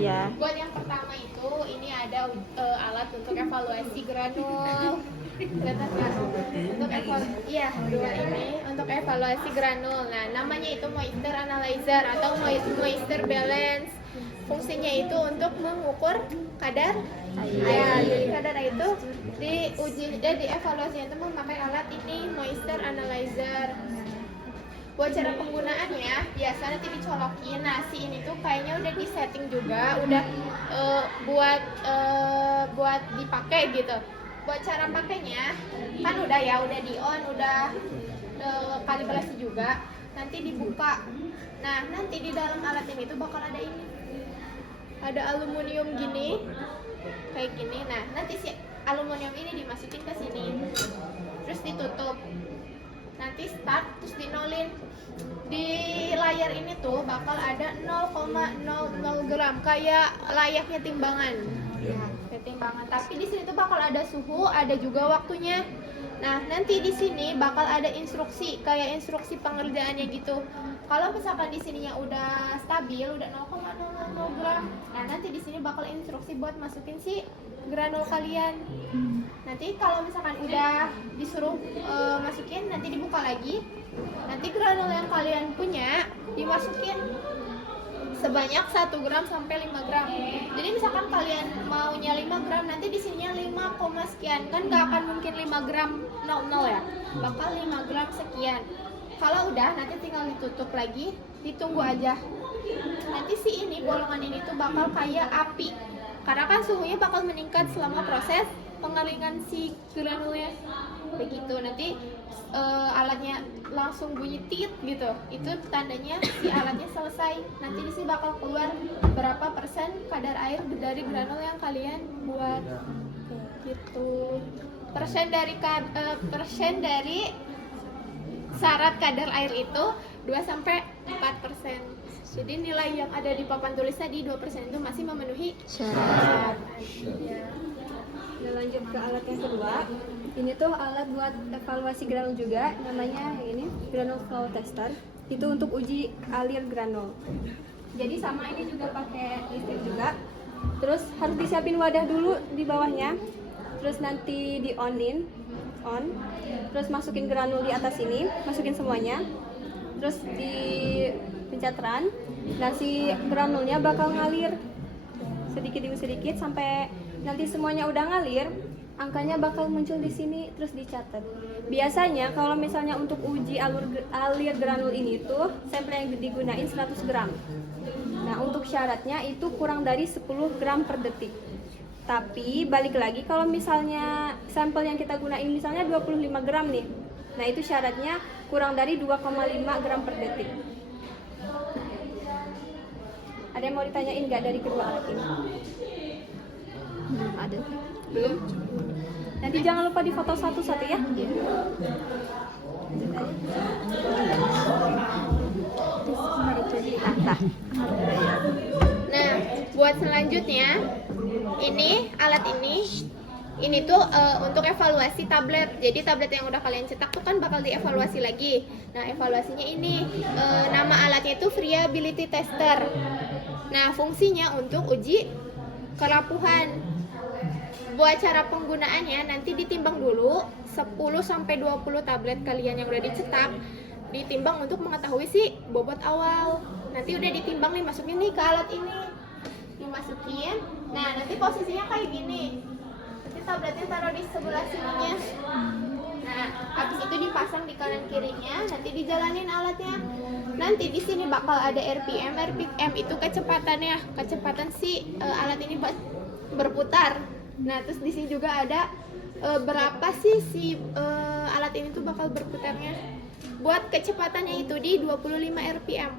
Ya. Buat yang pertama itu ini ada alat untuk evaluasi granul. Iya, dua ini untuk evaluasi granul. Nah, namanya itu moisture analyzer atau moisture balance. Fungsinya itu untuk mengukur kadar air. Jadi kadar air itu dievaluasi itu memakai alat ini moisture analyzer. Buat cara penggunaannya biasa nanti dicolokin. Nah, si ini tuh kayaknya udah di setting juga, udah buat dipakai gitu. Buat cara pakainya kan udah di on, udah kalibrasi juga. Nanti dibuka. Nah, nanti di dalam alat ini tuh bakal ada ini. Ada aluminium gini. Kayak gini. Nah, nanti si aluminium ini dimasukin ke sini. Terus ditutup. Nanti start terus dinolin. Di layar ini tuh bakal ada 0,00 gram kayak layaknya timbangan. Kayak timbangan. Tapi di sini tuh bakal ada suhu, ada juga waktunya. Nah, nanti di sini bakal ada instruksi kayak instruksi pengerjaannya gitu. Kalau misalkan di sininya udah stabil, udah 0,00 gram. Nah, nanti di sini bakal instruksi buat masukin si granul kalian. Nanti kalau misalkan udah disuruh masukin, nanti dibuka lagi. Nanti granul yang kalian punya dimasukin sebanyak 1 gram sampai 5 gram. Jadi misalkan kalian maunya 5 gram, nanti di sininya 5, sekian. Kan nggak akan mungkin 5 gram 00 ya. Bakal 5 gram sekian. Kalau udah, nanti tinggal ditutup lagi, ditunggu aja. Nanti si ini, bolongan ini tuh bakal kayak api. Karena kan suhunya bakal meningkat selama proses pengeringan si granulnya. Begitu, nanti alatnya langsung bunyi tit gitu. Itu tandanya si alatnya selesai. Nanti di sini bakal keluar berapa persen kadar air dari granul yang kalian buat. Gitu. Persen dari syarat kadar air itu 2-4%. Jadi nilai yang ada di papan tulisnya di 2% itu masih memenuhi syarat. Nah, lanjut ke alat yang kedua. Ini tuh alat buat evaluasi granul juga, namanya ini granul flow tester. Itu untuk uji alir granul. Jadi sama ini juga pakai listrik juga. Terus harus disiapin wadah dulu di bawahnya. Terus nanti di on. Terus masukin granul di atas sini, masukin semuanya. Terus di pencet run. Nah, si granulnya bakal ngalir sedikit demi sedikit sampai nanti semuanya udah ngalir, angkanya bakal muncul di sini terus dicatat. Biasanya kalau misalnya untuk uji alir granul ini tuh sampel yang digunain 100 gram. Nah, untuk syaratnya itu kurang dari 10 gram per detik. Tapi balik lagi kalau misalnya sampel yang kita gunain misalnya 25 gram nih. Nah, itu syaratnya kurang dari 2,5 gram per detik. Ada yang mau ditanyain nggak dari kedua alat ini? Ada. Belum? Nanti jangan lupa difoto satu-satu ya. Nah, buat selanjutnya alat ini tuh untuk evaluasi tablet. Jadi tablet yang udah kalian cetak tuh kan bakal dievaluasi lagi. Nah, evaluasinya ini nama alatnya itu Friability Tester. Nah, fungsinya untuk uji kerapuhan. Buat cara penggunaannya nanti ditimbang dulu 10-20 tablet kalian yang udah dicetak, ditimbang untuk mengetahui si bobot awal. Nanti udah ditimbang nih, masukin nih ke alat ini, dimasukin. Nah, nanti posisinya kayak gini. Nanti tabletnya taruh di sebelah sininya. Nah, habis itu dipasang di kanan kirinya, nanti dijalanin alatnya. Nanti di sini bakal ada RPM. RPM itu kecepatan si alat ini berputar. Nah, terus di sini juga ada berapa sih si alat ini tuh bakal berputarnya. Buat kecepatannya itu di 25 RPM.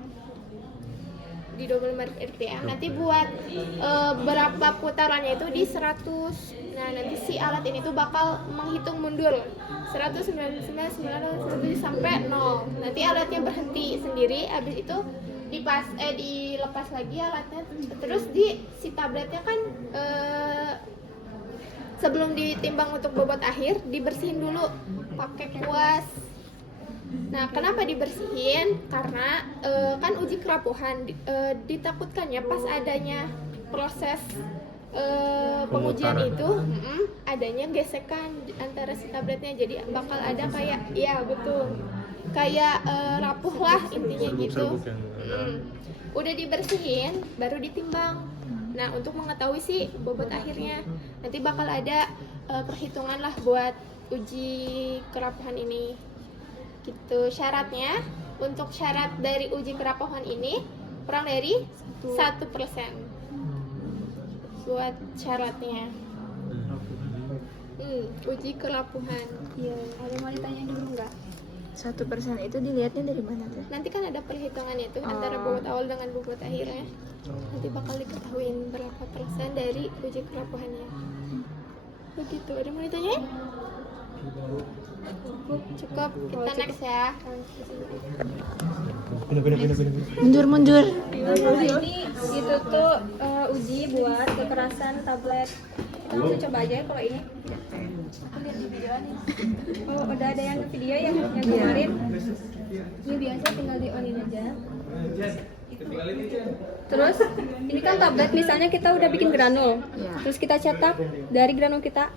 Di 25 RPM. Nanti buat berapa putarannya itu di 100. Nah, nanti si alat ini tuh bakal menghitung mundur 199 sampai 0. Nanti alatnya berhenti sendiri, habis itu dilepas lagi alatnya. Terus si tabletnya kan sebelum ditimbang untuk bobot akhir dibersihin dulu pakai kuas. Nah, kenapa dibersihin? Karena kan uji kerapuhan ditakutkannya pas adanya proses pengujian itu adanya gesekan antara si tabletnya, jadi bakal ada kayak ya betul kayak rapuh lah intinya gitu. Udah dibersihin baru ditimbang. Nah untuk mengetahui sih bobot akhirnya nanti bakal ada perhitungan lah buat uji kerapuhan ini gitu. Syaratnya untuk syarat dari uji kerapuhan ini kurang dari 1% buat syaratnya. Uji kerapuhan. Iya, ada mau ditanya dulu nggak? 1% itu dilihatnya dari mana tuh? Nanti kan ada perhitungannya itu antara bobot awal dengan bobot akhirnya. Nanti bakal diketahuin berapa persen dari uji kerapuhannya. Begitu. Ada mau ditanyain? Cukup. Kita next ya. Mundur. Nah, ini itu tuh uji buat kekerasan tablet. Kita langsung coba aja ya kalau ini. Aku lihat di video nih. Oh, udah ada yang video yang kemarin. Ini biasa tinggal di onin aja. Terus ini kan tablet, misalnya kita udah bikin granul. Terus kita cetak dari granul kita.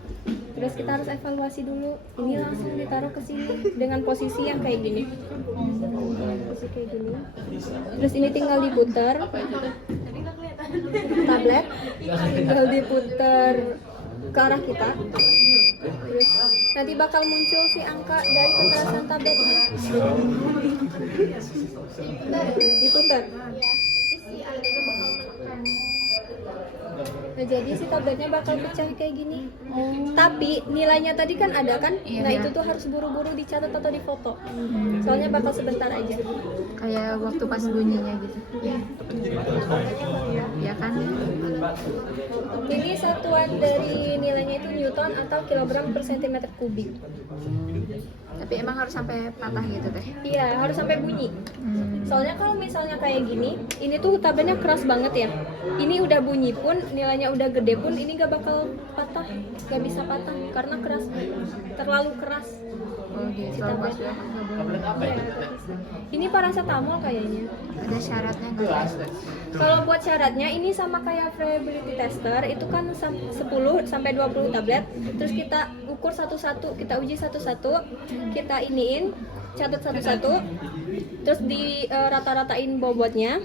Terus kita harus evaluasi dulu. Ini langsung ditaruh ke sini dengan posisi yang kayak gini. Posisi kayak gini. Terus ini tinggal diputar. Tablet tinggal diputar ke arah kita. Terus nanti bakal muncul si angka dari kekerasan tabletnya. Diputar. Nah jadi si tabletnya bakal pecah kayak gini. Tapi nilainya tadi kan ada kan? Nah itu tuh harus buru-buru dicatat atau difoto. Soalnya bakal sebentar aja. Kayak waktu pas bunyinya gitu. Ya kan? Ini satuan dari nilainya itu Newton atau kilogram per sentimeter kubik. Tapi emang harus sampai patah gitu teh? Iya, harus sampai bunyi. Soalnya kalau misalnya kayak gini, ini tuh tabletnya keras banget ya. Ini udah bunyi pun, nilainya udah gede pun, ini gak bakal patah, gak bisa patah karena keras, terlalu keras. Oh gitu. Pas ya, nggak boleh. Iya, ini paracetamol kayaknya. Ada syaratnya nggak? Kalau buat syaratnya ini sama kayak variability tester, itu kan 10 sampai 20 tablet. Terus kita ukur satu-satu, kita uji satu-satu, kita iniin, catat satu-satu. Terus di rata-ratain bobotnya,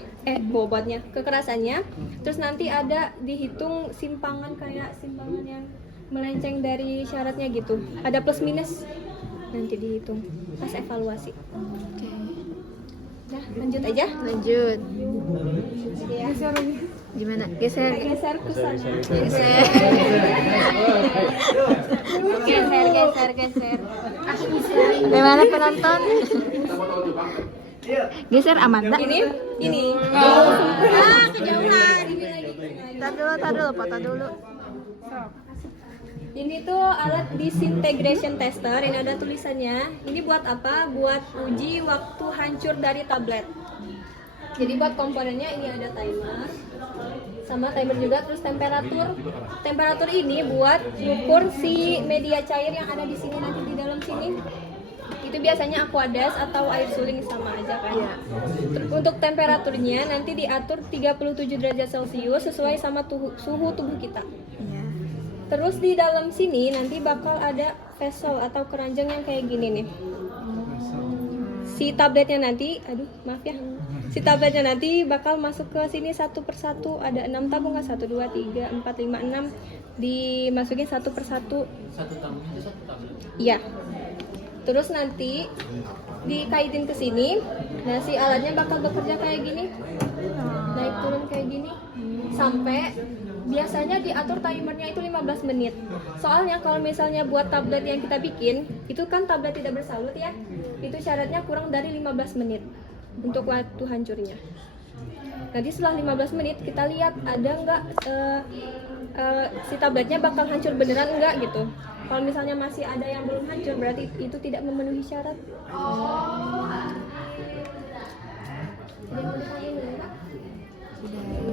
kekerasannya. Terus nanti ada dihitung simpangan kayak simpangan yang melenceng dari syaratnya gitu. Ada plus minus. Nanti dihitung pas evaluasi. Oke. Nah, lanjut aja. Lanjut. Ya. Gimana? Geser. Geser ke sana. Geser. Geser. Bagaimana penonton? Geser Amanda. Ini. Kejauhan. Ini lagi. Tar dulu, foto dulu. Ini tuh alat disintegration tester. Ini ada tulisannya. Ini buat apa? Buat uji waktu hancur dari tablet. Jadi buat komponennya ini ada timer, sama timer juga, terus temperatur. Temperatur ini buat ukur si media cair yang ada di sini nanti di dalam sini. Itu biasanya aqueous atau air suling sama aja kan. Iya. Untuk temperaturnya nanti diatur 37 derajat Celcius sesuai sama suhu tubuh kita. Iya. Terus di dalam sini nanti bakal ada vessel atau keranjang yang kayak gini nih. Si tabletnya nanti, si tabletnya nanti bakal masuk ke sini satu persatu. Ada 6 tabung kan? 1, 2, 3, 4, 5, 6. Dimasukin satu persatu. Satu tabung itu satu tablet. Iya. Terus nanti dikaitin ke sini. Nah, si alatnya bakal bekerja kayak gini. Naik turun kayak gini. Sampai biasanya diatur timernya itu 15 menit. Soalnya kalau misalnya buat tablet yang kita bikin, itu kan tablet tidak bersalut ya. Itu syaratnya kurang dari 15 menit untuk waktu hancurnya. Nanti setelah 15 menit kita lihat ada nggak si tabletnya bakal hancur beneran enggak gitu. Kalau misalnya masih ada yang belum hancur berarti itu tidak memenuhi syarat.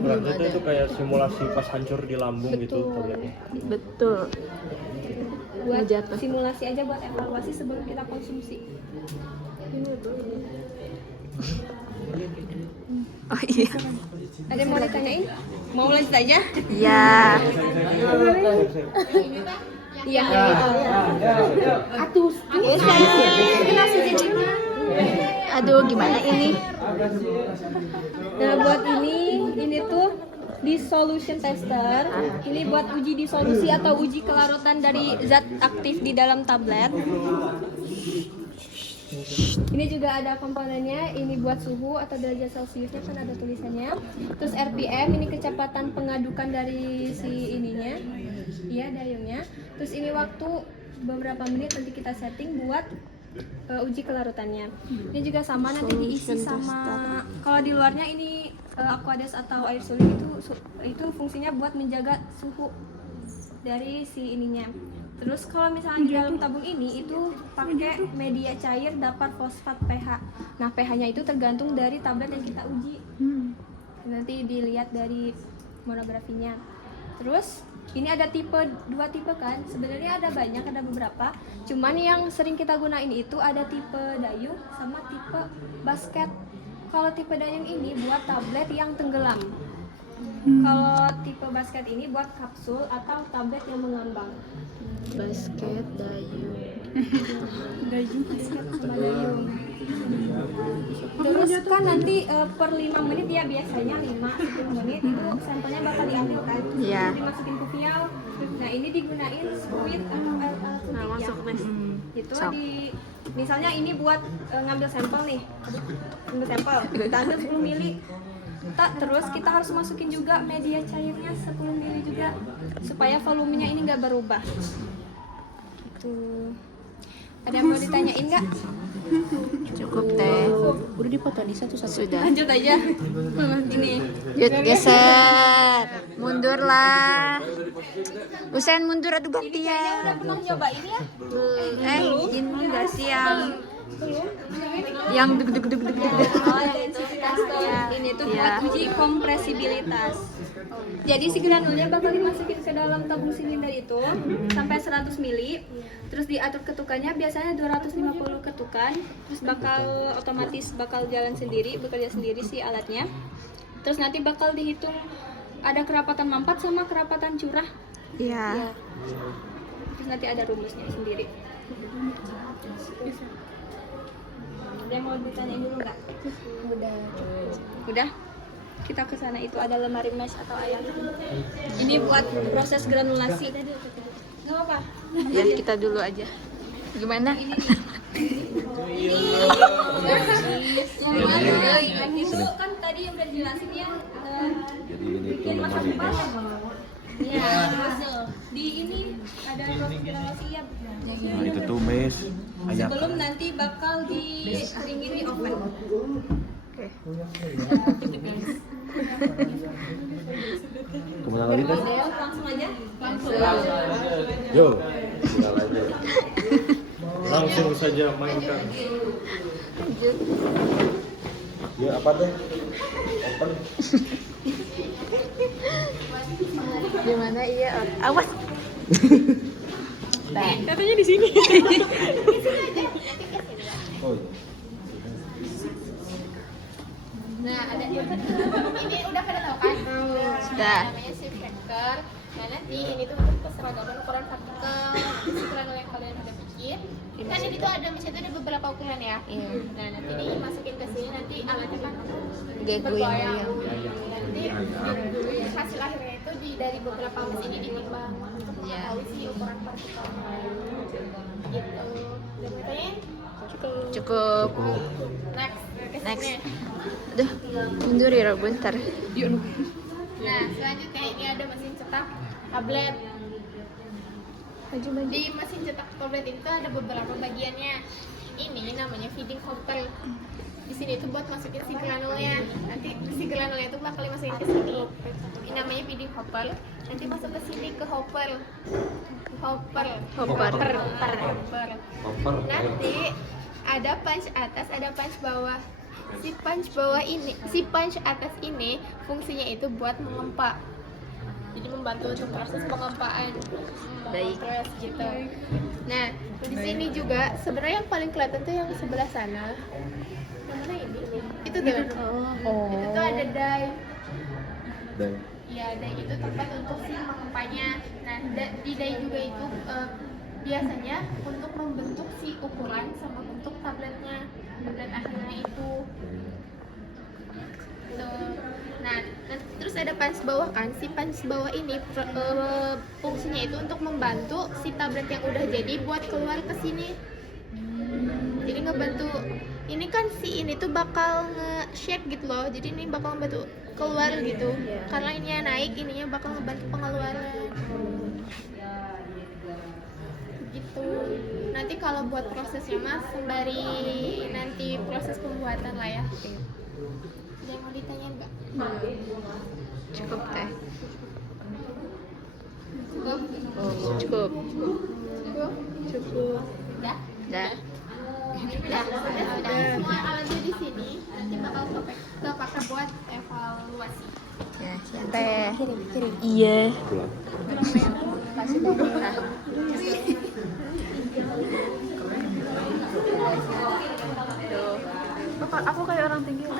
Berarti itu kayak simulasi pas hancur di lambung gitu tabletnya. Betul. Buat Jatuh. simulasi aja buat evaluasi sebelum kita konsumsi. Oh iya. Ada yang mau ditanyain? Mau lanjut aja? Iya. Iya. Aduh, gimana ini? Nah, buat ini tuh dissolution tester. Ini buat uji disolusi atau uji kelarutan dari zat aktif di dalam tablet. Ini juga ada komponennya, ini buat suhu atau derajat Celciusnya kan ada tulisannya. Terus RPM, ini kecepatan pengadukan dari si ininya, iya dayungnya. Terus ini waktu beberapa menit nanti kita setting buat uji kelarutannya. Ini juga sama nanti diisi sama, kalau di luarnya ini Aquades atau air sulit itu fungsinya buat menjaga suhu dari si ininya. Terus kalau misalnya di dalam tabung ini itu pakai media cair dapat fosfat pH. Nah, pH-nya itu tergantung dari tablet yang kita uji. Nanti dilihat dari monografinya. Terus ini ada dua tipe kan. Sebenarnya ada banyak, ada beberapa. Cuman yang sering kita gunain itu ada tipe dayung sama tipe basket. Kalau tipe dayung ini buat tablet yang tenggelam. Kalau tipe basket ini buat kapsul atau tablet yang mengambang. Basket dayung. Basket sama dayung. Terus kan nanti per 5 menit ya, biasanya 5-10 menit itu sampelnya bakal diambil kan. Iya. Dimasukin ke vial. Nah, ini digunain squid atau alat suntik ya. Itu misalnya ini buat ngambil sampel nih. Ngambil sampel. Kita ambil 10 mili. Terus kita harus masukin juga media cairnya 10 mili juga supaya volumenya ini nggak berubah. Gitu. Ada yang mau ditanyain nggak? Cukup teh. Udah dipoto di satu-satu. Sudah. Lanjut aja. Ini. Yuk geser. Mundur lah. Usain mundur, aduh gantian. Udah pernah nyobain ya? Ini enggak sih yang deg deg deg deg deg. Oh, densitas ini tuh buat uji kompresibilitas. Jadi si granulnya bakal dimasukin ke dalam tabung silinder itu sampai 100 mili. Terus diatur ketukannya biasanya 250 ketukan. Terus otomatis bakal jalan sendiri, bekerja sendiri si alatnya. Terus nanti bakal dihitung ada kerapatan mampat sama kerapatan curah. Iya. Terus nanti ada rumusnya sendiri. Ada yang mau ditanyain dulu nggak? Udah? Kita ke sana, itu ada lemari mesh atau ayam. Ini buat proses granulasi. Nggak apa-apa. Ya kita dulu aja. Gimana? Yang mana? Itu kan tadi yang udah jelasin ya. Bikin masak kepala. Iya. Di ini ada proses granulasi ya. Nah, itu tuh mes ayam. Sebelum nanti bakal dikeringin di oven. Oke. Kemana lagi teh? Langsung aja. Yo, tinggal aja. Langsung saja mainkan. Ya apa teh? Open. Gimana iya? Awas. Katanya di sini. Oh iya. Nah, ada ini udah pada tahu kan? Sudah. Namanya shift factor. Nah, nanti ini tuh untuk keseragaman ukuran partikel. Nanti ukuran yang kalian udah bikin. Kan ini tuh ada misalnya ada beberapa ukuran ya. Iya. Nah, nanti dimasukin ke sini nanti alatnya kan Dia bergoyang. goyang-goyang. Nanti hasil akhirnya itu dari beberapa mesin ini ditimbang untuk mengetahui si ukuran partikelnya. Gitu. Udah mau tanyain? Cukup. Next. Next. Aduh, mundur ya bentar. Nah, selanjutnya ini ada mesin cetak tablet. Di mesin cetak tablet itu ada beberapa bagiannya. Ini namanya feeding hopper. Di sini tuh buat masukin si granulnya. Nanti si granulnya itu bakal dimasukin ke sini. Ini namanya feeding hopper. Nanti masuk ke sini ke hopper. Hopper. Nanti ada punch atas, ada punch bawah. Si punch atas ini fungsinya itu buat mengempa. Jadi membantu untuk proses pengempaan. Baik. Terus gitu. Nah, di sini juga sebenarnya yang paling kelihatan tuh yang sebelah sana. Yang mana ini? Itu tuh. Itu tuh ada die. ya day itu tempat untuk si mengempanya. Nah di day juga itu biasanya untuk membentuk si ukuran sama bentuk tablet akhirnya itu. Nah, terus ada pans bawah kan, si pans bawah ini fungsinya itu untuk membantu si tablet yang udah jadi buat keluar ke sini. Jadi ngebantu, ini kan si ini tuh bakal nge-shake gitu loh, jadi ini bakal ngebantu keluar gitu. Karena ininya naik, ininya bakal ngebantu pengeluaran gitu. Nanti kalau buat prosesnya mas sembari nanti proses pembuatan lah ya. Ada yang mau ditanyain nggak? Cukup teh. Cukup? Cukup. Cukup? Cukup. Udah? Dah. Udah. Semua alatnya di sini nanti bakal kepake buat evaluasi. Ya, siap teh. Iya. Pulang. Kasih pemerintah. Tuh. Aku kayak orang tinggi. Iya.